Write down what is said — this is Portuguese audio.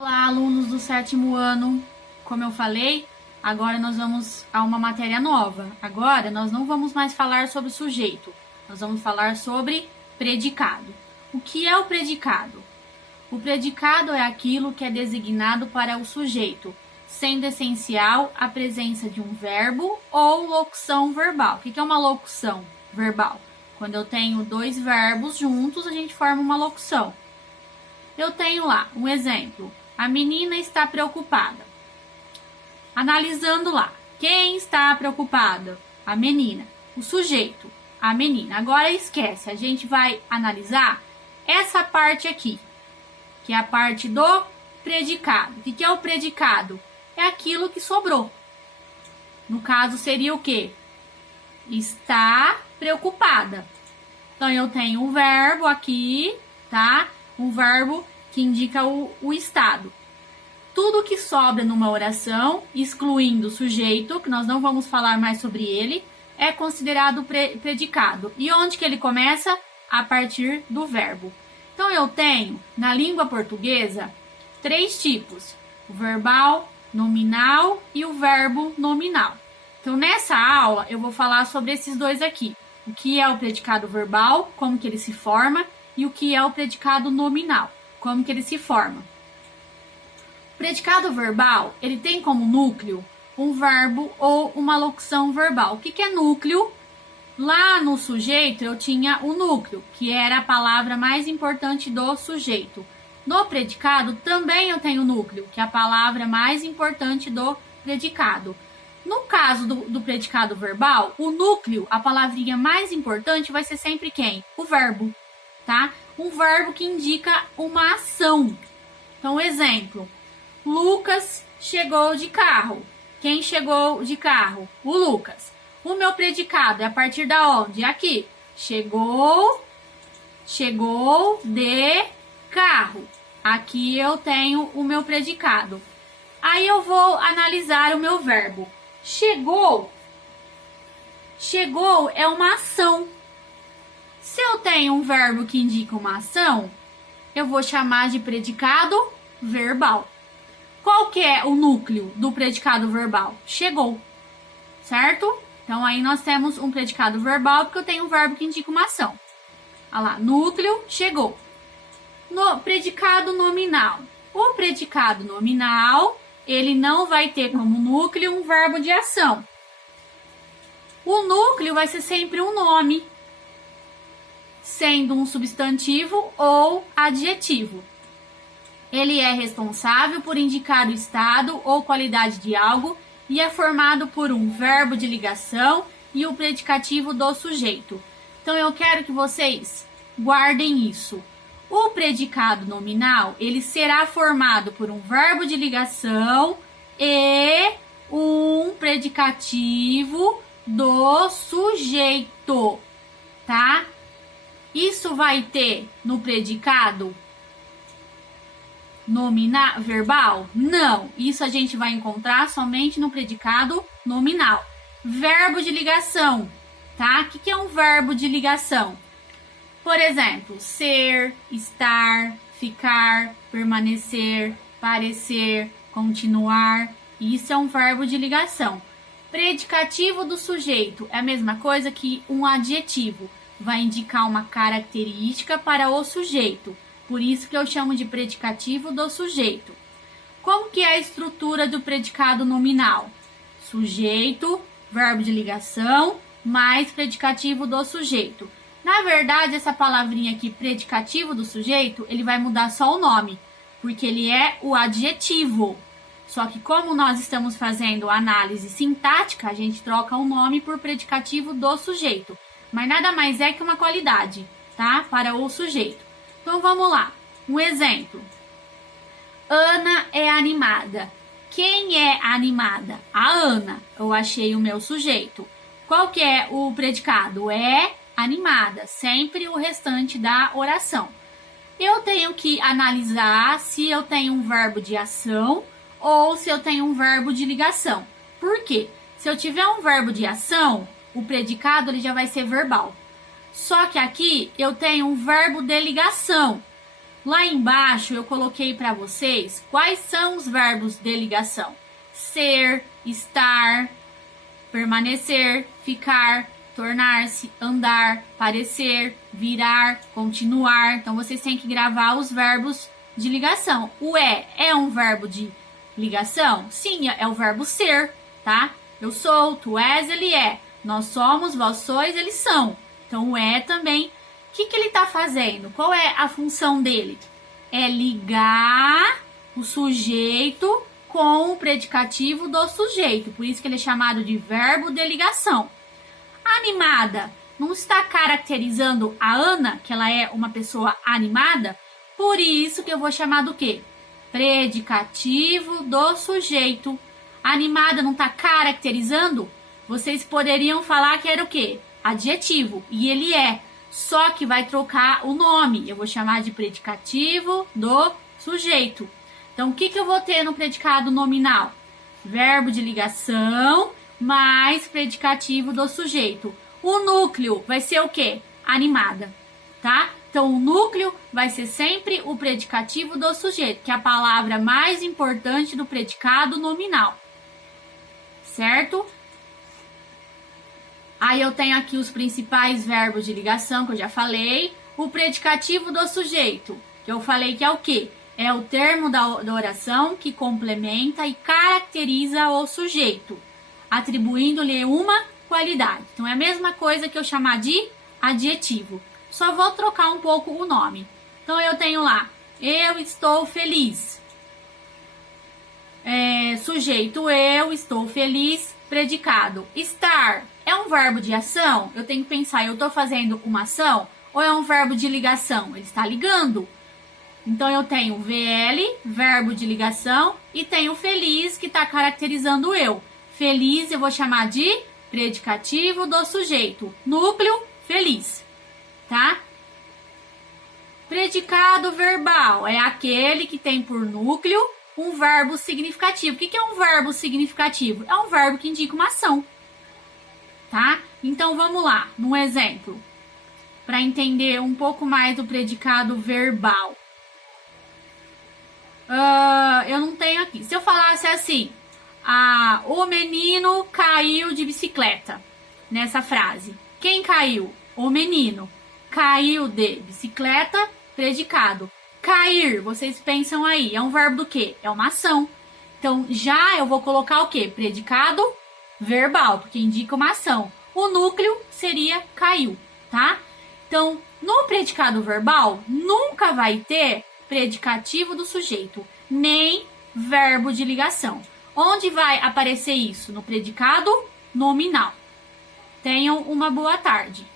Olá, alunos do sétimo ano. Como eu falei, agora nós vamos a uma matéria nova. Agora nós não vamos mais falar sobre sujeito, nós vamos falar sobre predicado. O que é o predicado? O predicado é aquilo que é designado para o sujeito, sendo essencial a presença de um verbo ou locução verbal. O que é uma locução verbal? Quando eu tenho dois verbos juntos, a gente forma uma locução. Eu tenho lá um exemplo. A menina está preocupada. Analisando lá. Quem está preocupada? A menina. O sujeito, a menina. Agora esquece, a gente vai analisar essa parte aqui, que é a parte do predicado. O que é o predicado? É aquilo que sobrou. No caso, seria o quê? Está preocupada. Então, eu tenho um verbo aqui, tá? Um verbo que indica o estado. Tudo que sobra numa oração, excluindo o sujeito, que nós não vamos falar mais sobre ele, é considerado predicado. E onde que ele começa? A partir do verbo. Então, eu tenho, na língua portuguesa, 3 tipos. O verbal, nominal e o verbo nominal. Então, nessa aula, eu vou falar sobre esses dois aqui. O que é o predicado verbal, como que ele se forma, e o que é o predicado nominal, como que ele se forma. O predicado verbal, ele tem como núcleo um verbo ou uma locução verbal. O que é núcleo? Lá no sujeito eu tinha o núcleo, que era a palavra mais importante do sujeito. No predicado também eu tenho o núcleo, que é a palavra mais importante do predicado. No caso do predicado verbal, o núcleo, a palavrinha mais importante vai ser sempre quem? O verbo, tá? Um verbo que indica uma ação. Então, exemplo, Lucas chegou de carro. Quem chegou de carro? O Lucas. O meu predicado é a partir da onde? Aqui. Chegou de carro. Aqui eu tenho o meu predicado. Aí eu vou analisar o meu verbo. Chegou é uma ação. Se eu tenho um verbo que indica uma ação, eu vou chamar de predicado verbal. Qual que é o núcleo do predicado verbal? Chegou, certo? Então, aí nós temos um predicado verbal porque eu tenho um verbo que indica uma ação. Olha lá, núcleo, chegou. No predicado nominal. O predicado nominal, ele não vai ter como núcleo um verbo de ação. O núcleo vai ser sempre um nome, sendo um substantivo ou adjetivo. Ele é responsável por indicar o estado ou qualidade de algo e é formado por um verbo de ligação e o predicativo do sujeito. Então, eu quero que vocês guardem isso. O predicado nominal, ele será formado por um verbo de ligação e um predicativo do sujeito, tá? Isso vai ter no predicado nominal, verbal? Não, isso a gente vai encontrar somente no predicado nominal. Verbo de ligação, tá? O que é um verbo de ligação? Por exemplo, ser, estar, ficar, permanecer, parecer, continuar. Isso é um verbo de ligação. Predicativo do sujeito é a mesma coisa que um adjetivo. Vai indicar uma característica para o sujeito. Por isso que eu chamo de predicativo do sujeito. Como que é a estrutura do predicado nominal? Sujeito, verbo de ligação, mais predicativo do sujeito. Na verdade, essa palavrinha aqui, predicativo do sujeito, ele vai mudar só o nome, porque ele é o adjetivo. Só que como nós estamos fazendo análise sintática, a gente troca o nome por predicativo do sujeito. Mas nada mais é que uma qualidade, tá? Para o sujeito. Então, vamos lá. Um exemplo. Ana é animada. Quem é animada? A Ana. Eu achei o meu sujeito. Qual que é o predicado? É animada. Sempre o restante da oração. Eu tenho que analisar se eu tenho um verbo de ação ou se eu tenho um verbo de ligação. Por quê? Se eu tiver um verbo de ação, o predicado ele já vai ser verbal. Só que aqui eu tenho um verbo de ligação. Lá embaixo eu coloquei para vocês quais são os verbos de ligação: ser, estar, permanecer, ficar, tornar-se, andar, parecer, virar, continuar. Então vocês têm que gravar os verbos de ligação. O é um verbo de ligação? Sim, é o verbo ser, tá? Eu sou, tu és, ele é. Nós somos, vós sois, eles são. Então o também. O que ele está fazendo? Qual é a função dele? É ligar o sujeito com o predicativo do sujeito. Por isso que ele é chamado de verbo de ligação. Animada não está caracterizando a Ana, que ela é uma pessoa animada? Por isso que eu vou chamar do quê? Predicativo do sujeito. Animada não está caracterizando? Vocês poderiam falar que era o quê? Adjetivo. E ele é. Só que vai trocar o nome. Eu vou chamar de predicativo do sujeito. Então, o que eu vou ter no predicado nominal? Verbo de ligação mais predicativo do sujeito. O núcleo vai ser o quê? Animada, tá? Então, o núcleo vai ser sempre o predicativo do sujeito, que é a palavra mais importante do predicado nominal. Certo? Aí eu tenho aqui os principais verbos de ligação, que eu já falei. O predicativo do sujeito, que eu falei que é o quê? É o termo da oração que complementa e caracteriza o sujeito, atribuindo-lhe uma qualidade. Então, é a mesma coisa que eu chamar de adjetivo. Só vou trocar um pouco o nome. Então, eu tenho lá, eu estou feliz. Sujeito, eu estou feliz. Predicado, estar. É um verbo de ação? Eu tenho que pensar, eu estou fazendo uma ação? Ou é um verbo de ligação? Ele está ligando. Então, eu tenho VL, verbo de ligação, e tenho feliz, que está caracterizando eu. Feliz eu vou chamar de predicativo do sujeito. Núcleo, feliz. Tá? Predicado verbal é aquele que tem por núcleo um verbo significativo. O que é um verbo significativo? É um verbo que indica uma ação. Tá? Então, vamos lá, num exemplo, para entender um pouco mais do predicado verbal. Eu não tenho aqui. Se eu falasse assim, o menino caiu de bicicleta, nessa frase. Quem caiu? O menino. Caiu de bicicleta, predicado. Cair, vocês pensam aí, é um verbo do quê? É uma ação. Então, já eu vou colocar o quê? Predicado verbal, porque indica uma ação. O núcleo seria caiu, tá? Então, no predicado verbal, nunca vai ter predicativo do sujeito, nem verbo de ligação. Onde vai aparecer isso? No predicado nominal. Tenham uma boa tarde.